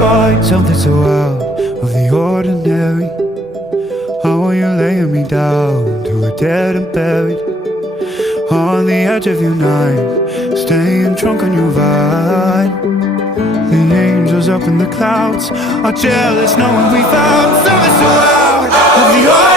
find something so out of the ordinary. How are you laying me down to a dead and buried on the edge of your night, staying drunk on your vine. The angels up in the clouds are jealous knowing we found something so out of the ordinary.